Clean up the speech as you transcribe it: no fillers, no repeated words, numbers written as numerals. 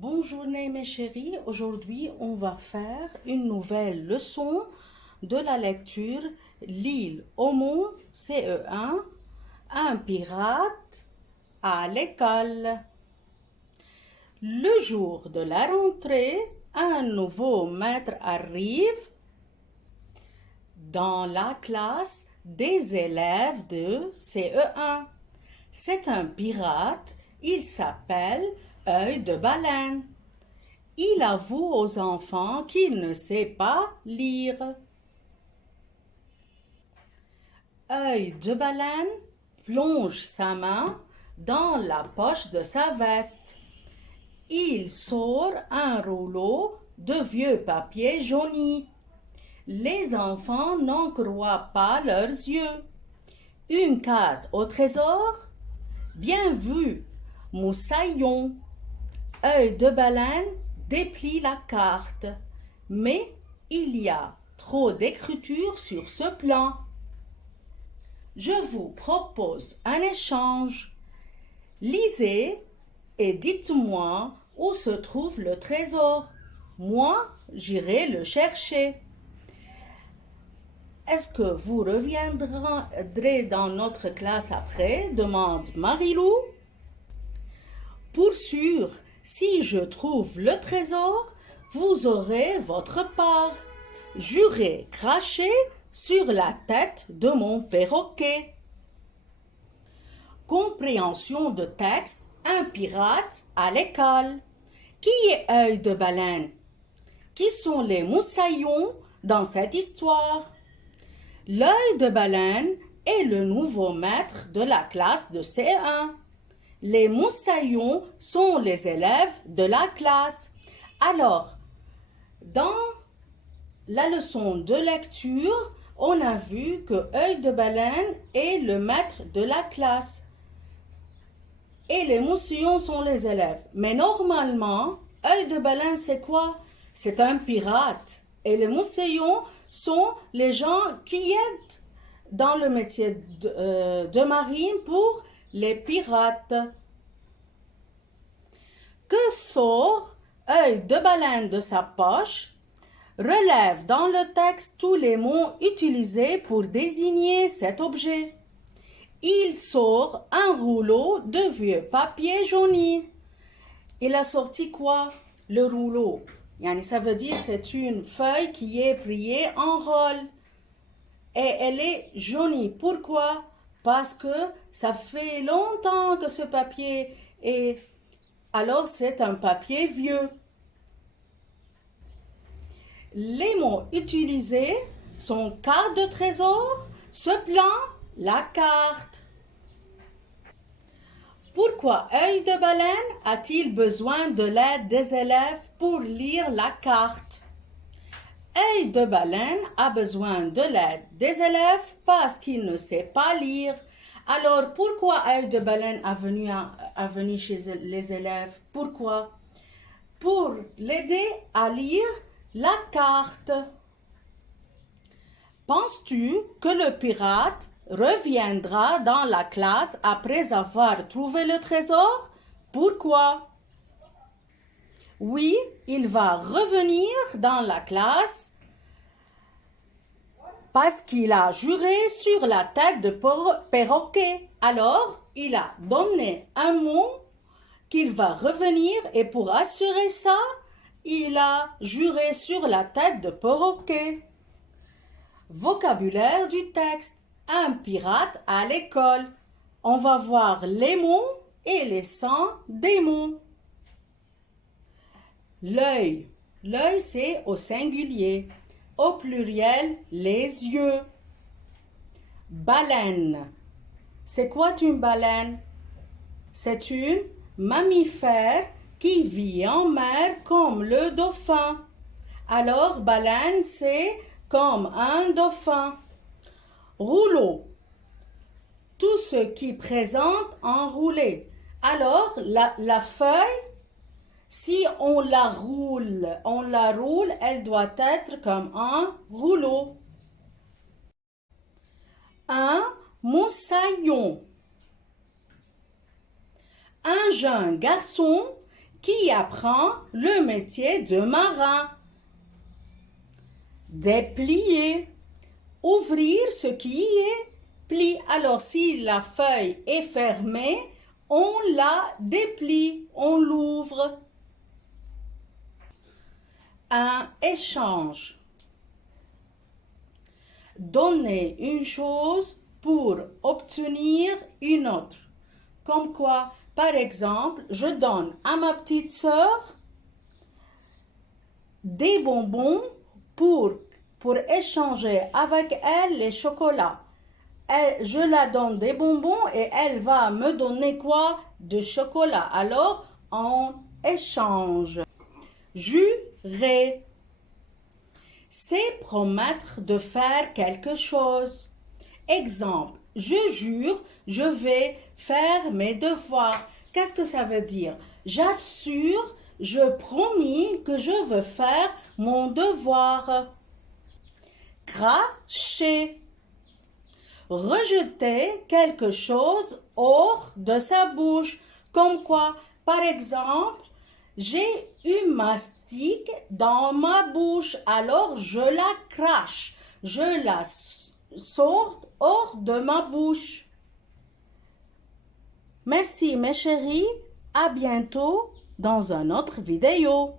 Bonjour mes chéris, aujourd'hui on va faire une nouvelle leçon de la lecture L'île au monde CE1, un pirate à l'école. Le jour de la rentrée, un nouveau maître arrive dans la classe des élèves de CE1. C'est un pirate, il s'appelle Œil de baleine. Il avoue aux enfants qu'il ne sait pas lire. Œil de baleine plonge sa main dans la poche de sa veste. Il sort un rouleau de vieux papier jauni. Les enfants n'en croient pas leurs yeux. Une carte au trésor? Bien vu, moussaillon. Œil de baleine déplie la carte, mais il y a trop d'écriture sur ce plan. Je vous propose un échange. Lisez et dites-moi où se trouve le trésor. Moi, j'irai le chercher. Est-ce que vous reviendrez dans notre classe après? Demande Marilou. Pour sûr, si je trouve le trésor, vous aurez votre part. Jurez cracher sur la tête de mon perroquet. Compréhension de texte, un pirate à l'école. Qui est Œil de baleine? Qui sont les moussaillons dans cette histoire? L'Œil de baleine est le nouveau maître de la classe de C1. Les moussaillons sont les élèves de la classe. Alors, dans la leçon de lecture, on a vu que Œil de baleine est le maître de la classe. Et les moussaillons sont les élèves. Mais normalement, Œil de baleine, c'est quoi? C'est un pirate. Et les moussaillons sont les gens qui aident dans le métier de marine pour les pirates. Que sort Œil de baleine de sa poche? Relève dans le texte tous les mots utilisés pour désigner cet objet. Il sort un rouleau de vieux papier jauni. Il a sorti quoi? Le rouleau. Ça veut dire c'est une feuille qui est pliée en rôle. Et elle est jaunie. Pourquoi? Parce que ça fait longtemps que ce papier est... Alors c'est un papier vieux. Les mots utilisés sont carte de trésor, ce plan, la carte. Pourquoi Œil de baleine a-t-il besoin de l'aide des élèves pour lire la carte? Œil de baleine a besoin de l'aide des élèves parce qu'il ne sait pas lire. Alors pourquoi Œil de baleine a venu chez les élèves? Pourquoi? Pour l'aider à lire la carte. Penses-tu que le pirate reviendra dans la classe après avoir trouvé le trésor? Pourquoi? Oui, il va revenir dans la classe parce qu'il a juré sur la tête de perroquet. Alors, il a donné un mot qu'il va revenir et pour assurer ça, il a juré sur la tête de perroquet. Vocabulaire du texte. Un pirate à l'école. On va voir les mots et les sons des mots. L'œil. L'œil, c'est au singulier. Au pluriel, les yeux. Baleine. C'est quoi une baleine? C'est une mammifère qui vit en mer comme le dauphin. Alors, baleine, c'est comme un dauphin. Rouleau. Tout ce qui présente enroulé. Alors, la feuille, si on la roule, elle doit être comme un rouleau. Un moussaillon. Un jeune garçon qui apprend le métier de marin. Déplier. Ouvrir ce qui est pli. Alors, si la feuille est fermée, on la déplie, on l'ouvre. Un échange. Donner une chose pour obtenir une autre. Comme quoi, par exemple, je donne à ma petite sœur des bonbons pour échanger avec elle les chocolats. Je la donne des bonbons et elle va me donner quoi? De chocolat. Alors, on échange. Jurer. C'est promettre de faire quelque chose. Exemple, je jure, je vais faire mes devoirs. Qu'est-ce que ça veut dire? J'assure, je promis que je veux faire mon devoir. Cracher. Rejeter quelque chose hors de sa bouche. Comme quoi, par exemple, j'ai une mastic dans ma bouche, alors je la crache. Je la sors hors de ma bouche. Merci mes chéris, à bientôt dans une autre vidéo.